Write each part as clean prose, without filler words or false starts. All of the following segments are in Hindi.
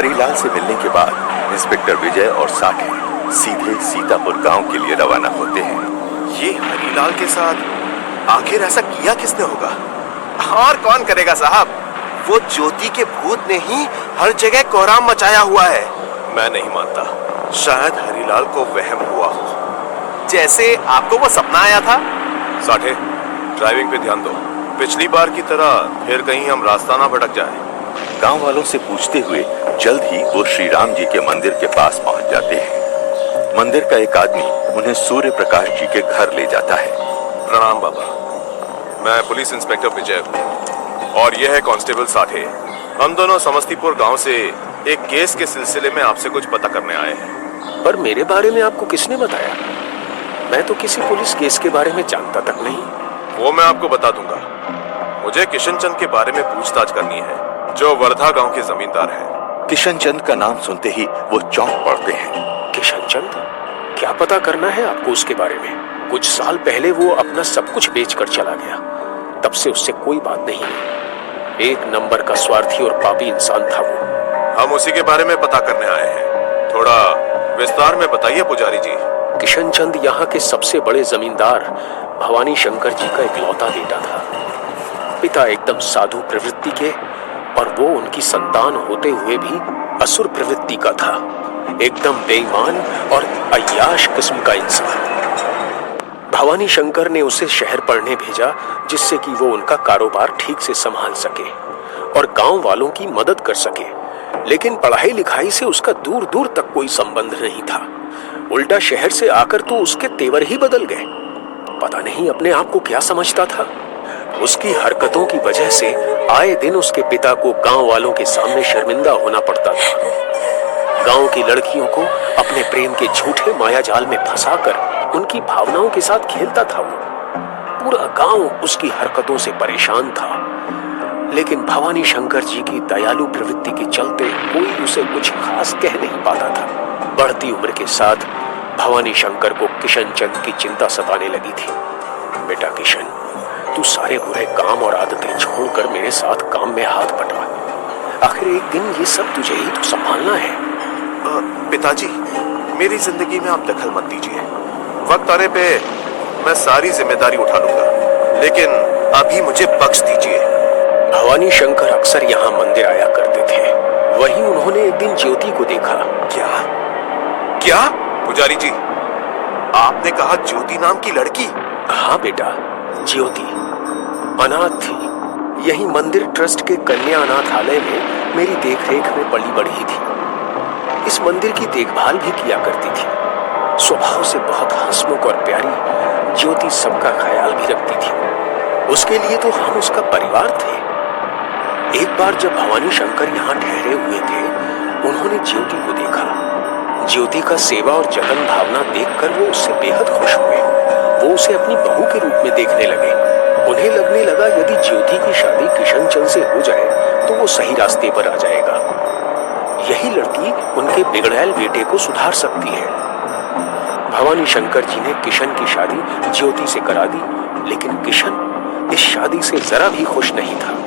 हरीलाल से मिलने के बाद इंस्पेक्टर विजय और साठे सीधे सीतापुर गांव के लिए रवाना होते हैं। ये हरीलाल के साथ आखिर ऐसा किया किसने होगा? और कौन करेगा साहब? वो ज्योति के भूत ने ही हर जगह कोहराम मचाया हुआ है। मैं नहीं मानता। शायद हरीलाल को वहम हुआ हो, जैसे आपको वो सपना आया था। साठे, ड्राइविंग पे ध्यान दो। पिछली बार की तरह फिर कहीं हम रास्ता ना भटक जाए। गांव वालों से पूछते हुए जल्द ही वो श्री राम जी के मंदिर के पास पहुंच जाते हैं। मंदिर का एक आदमी उन्हें सूर्य प्रकाश जी के घर ले जाता है। प्रणाम बाबा, मैं पुलिस इंस्पेक्टर विजय हूँ और यह है कांस्टेबल साठे। हम दोनों समस्तीपुर गांव से एक केस के सिलसिले में आपसे कुछ पता करने आए हैं। पर मेरे बारे में आपको किसने बताया? मैं तो किसी पुलिस केस के बारे में जानता तक नहीं। वो मैं आपको बता दूंगा। मुझे किशन चंद के बारे में पूछताछ करनी है, जो वर्धा गांव के जमींदार हैं। किशन चंद का नाम सुनते ही वो चौंक पड़ते हैं। किशन चंद? क्या पता करना है आपको उसके बारे में? कुछ साल पहले वो अपना सब कुछ बेचकर चला गया, तब से उससे कोई बात नहीं है। एक नंबर का स्वार्थी और पापी इंसान था वो। हम उसी के बारे में पता करने आए हैं। थोड़ा विस्तार में बताइए पुजारी जी। किशन चंद यहाँ के सबसे बड़े जमींदार भवानी शंकर जी का इकलौता बेटा था। पिता एकदम साधु प्रवृत्ति के और वो उनकी संतान होते हुए भी असुर प्रवृत्ति का था। एकदम बेईमान और अय्याश किस्म का इंसान। भवानी शंकर ने उसे शहर पढ़ने भेजा, जिससे कि वो उनका कारोबार ठीक से संभाल सके और गांव वालों की मदद कर सके। लेकिन पढ़ाई लिखाई से उसका दूर दूर तक कोई संबंध नहीं था। उल्टा शहर से आकर तो उसके तेवर ही बदल गए। पता नहीं अपने आप को क्या समझता था। उसकी हरकतों की वजह से आए दिन उसके पिता को गांव वालों के सामने शर्मिंदा होना पड़ता था। गांव की लड़कियों को अपने प्रेम के झूठे माया जाल में फंसाकर उनकी भावनाओं के साथ खेलता था वो। पूरा गांव उसकी हरकतों से परेशान था। लेकिन भवानी शंकर जी की दयालु प्रवृत्ति के चलते कोई उसे कुछ खास कह नहीं पाता था। बढ़ती उम्र के साथ भवानी शंकर को किशन चंद की चिंता सताने लगी थी। बेटा किशन, तू सारे बुरे काम और आदतें छोड़कर मेरे साथ काम में हाथ बटा। आखिर एक दिन ये सब तुझे ही तो संभालना है। पिताजी, मेरी जिंदगी में आप दखल मत दीजिए। वक्त आने पे मैं सारी जिम्मेदारी उठा लूंगा, लेकिन अभी मुझे बख्श दीजिए। भवानी शंकर अक्सर यहाँ मंदिर आया करते थे। वहीं उन्होंने एक दिन ज्योति को देखा। क्या? पुजारी जी, आपने कहा ज्योति नाम की लड़की? हाँ बेटा, ज्योति अनाथ थी। यही मंदिर ट्रस्ट के कन्या अनाथालय में मेरी देखरेख में पली बढ़ी थी। इस मंदिर की देखभाल भी किया करती थी। स्वभाव से बहुत हंसमुख और प्यारी ज्योति सबका ख्याल भी रखती थी। उसके लिए तो हम उसका परिवार थे। एक बार जब भवानी शंकर यहाँ ठहरे हुए थे, उन्होंने ज्योति को देखा। ज्योति का सेवा और जतन भावना देखकर वो उससे बेहद खुश हुए। वो उसे अपनी बहू के रूप में देखने लगे। उन्हें लगने लगा यदि ज्योति की शादी किशन चंद से हो जाए तो वो सही रास्ते पर आ जाएगा। यही लड़की उनके बिगड़ैल बेटे को सुधार सकती है। भवानी शंकर जी ने किशन की शादी ज्योति से करा दी, लेकिन किशन इस शादी से जरा भी खुश नहीं था।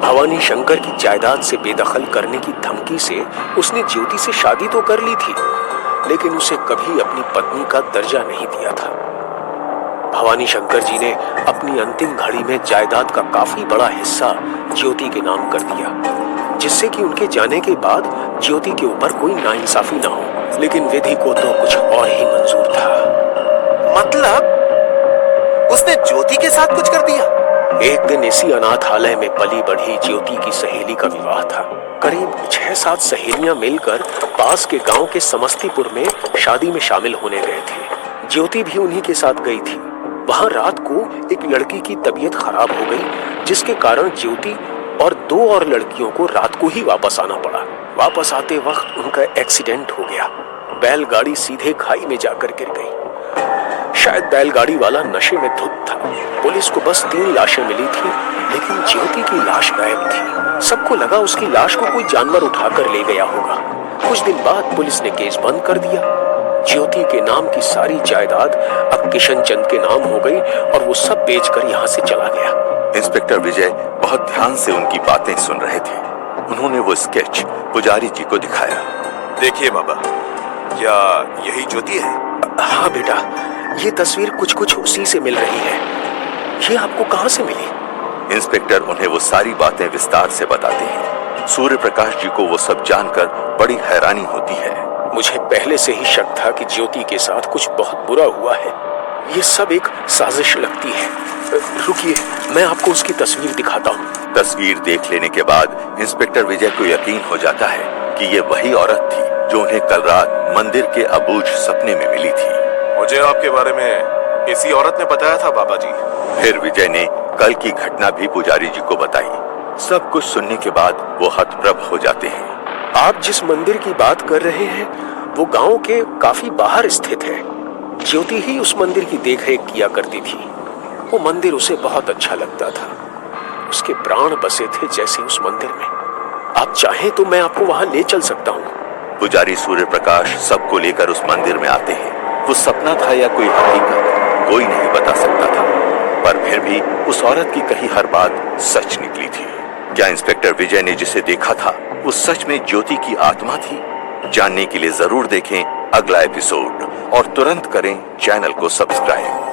भवानी शंकर की जायदाद से बेदखल करने की धमकी से उसने ज्योति से शादी तो कर ली थी, लेकिन उसे कभी अपनी पत्नी का दर्जा नहीं दिया था। भवानी शंकर जी ने अपनी अंतिम घड़ी में जायदाद का काफी बड़ा हिस्सा ज्योति के नाम कर दिया, जिससे कि उनके जाने के बाद ज्योति के ऊपर कोई नाइंसाफी ना हो। लेकिन विधि को तो कुछ और ही मंजूर था। मतलब उसने ज्योति के साथ कुछ कर दिया? एक दिन इसी अनाथालय में पली बढ़ी ज्योति की सहेली का विवाह था। करीब 6-7 सहेलियां मिलकर पास के गांव के समस्तीपुर में शादी में शामिल होने गए थे। ज्योति भी उन्हीं के साथ गई थी। वहां रात को एक लड़की की तबीयत खराब हो गई, जिसके कारण ज्योति और 2 और लड़कियों को रात को ही वापस आना पड़ा। वापस आते वक्त उनका एक्सीडेंट हो गया। बैलगाड़ी सीधे खाई में जाकर गिर गई। शायद बैलगाड़ी वाला नशे में धुत था। पुलिस को बस 3 लाशें मिली थी, लेकिन ज्योति की लाश गायब थी। सबको लगा उसकी लाश को कोई जानवर उठाकर ले गया होगा। कुछ दिन बाद पुलिस ने केस बंद कर दिया। ज्योति के नाम की सारी जायदाद अब किशन चंद के नाम हो गई और वो सब बेचकर यहाँ से चला गया। इंस्पेक्टर विजय बहुत ध्यान से उनकी बातें सुन रहे थे। उन्होंने वो स्केच पुजारी जी को दिखाया। देखिए बाबा, क्या यही ज्योति है? हाँ बेटा, ये तस्वीर कुछ कुछ उसी से मिल रही है। ये आपको कहाँ से मिली? इंस्पेक्टर उन्हें वो सारी बातें विस्तार से बताते हैं। सूर्य प्रकाश जी को वो सब जानकर बड़ी हैरानी होती है। मुझे पहले से ही शक था कि ज्योति के साथ कुछ बहुत बुरा हुआ है। ये सब एक साजिश लगती है। रुकिए, मैं आपको उसकी तस्वीर दिखाता हूँ। तस्वीर देख लेने के बाद इंस्पेक्टर विजय को यकीन हो जाता है कि ये वही औरत थी जो उन्हें कल रात मंदिर के अबूझ सपने में मिली थी। मुझे आपके बारे में इसी औरत ने बताया था बाबा जी। फिर विजय ने कल की घटना भी पुजारी जी को बताई। सब कुछ सुनने के बाद वो हतप्रभ हो जाते हैं। आप जिस मंदिर की बात कर रहे हैं वो गांव के काफी बाहर स्थित है। ज्योति ही उस मंदिर की देखरेख किया करती थी। वो मंदिर उसे बहुत अच्छा लगता था। उसके प्राण बसे थे जैसे उस मंदिर में। आप चाहें तो मैं आपको वहां ले चल सकता हूँ। पुजारी सूर्य प्रकाश सबको लेकर उस मंदिर में आते हैं। वो सपना था या कोई हकीकत, कोई नहीं बता सकता था, पर फिर भी उस औरत की कही हर बात सच निकली थी। क्या इंस्पेक्टर विजय ने जिसे देखा था वो सच में ज्योति की आत्मा थी? जानने के लिए जरूर देखें अगला एपिसोड और तुरंत करें चैनल को सब्सक्राइब।